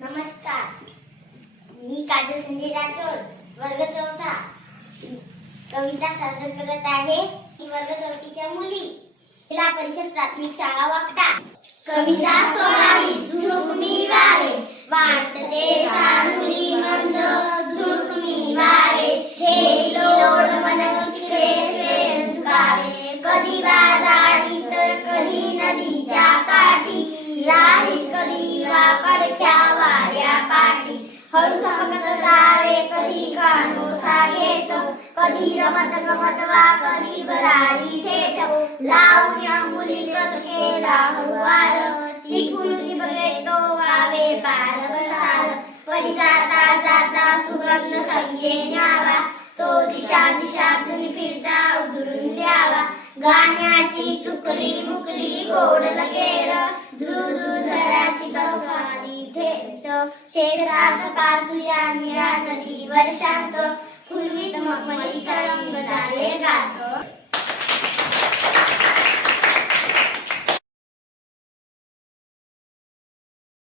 नमस्कार, मी काजल संजय राठोड, वर्ग चौथा कविता सादर करत आहे. वर्ग चौथीच्या मुली, जिल्हा परिषद प्राथमिक शाळा वाकटा. कविता 16वी. झुक मी वारे, वाटते सानुली मंद, झुक मी वारे, हे लोड मन तिकडे स्वेर झुकावे. कधी बाजारी तर कधी नदीच्या काठी, राही कधी वापडख्या वाऱ्या पाठी. हळू थांबत जावे कधी कानोसा घेतो, कधी रमत गमत वा कधी भरारी थेट. लावून अंगुली केला हळूवार, टिकून बघतो वावे पार बसार. परी जाता जाता सुगंध संगे न्यावा, तो दिशा दिशातून फिरता उधळून द्यावा. गाण्याची चुकली मुकली गोड लगेर, झुझु झराची कसवारी थेट. शेतात पार तुझ्या निळा नदीवर शांत, फुलवीत मखमली तरंग जावे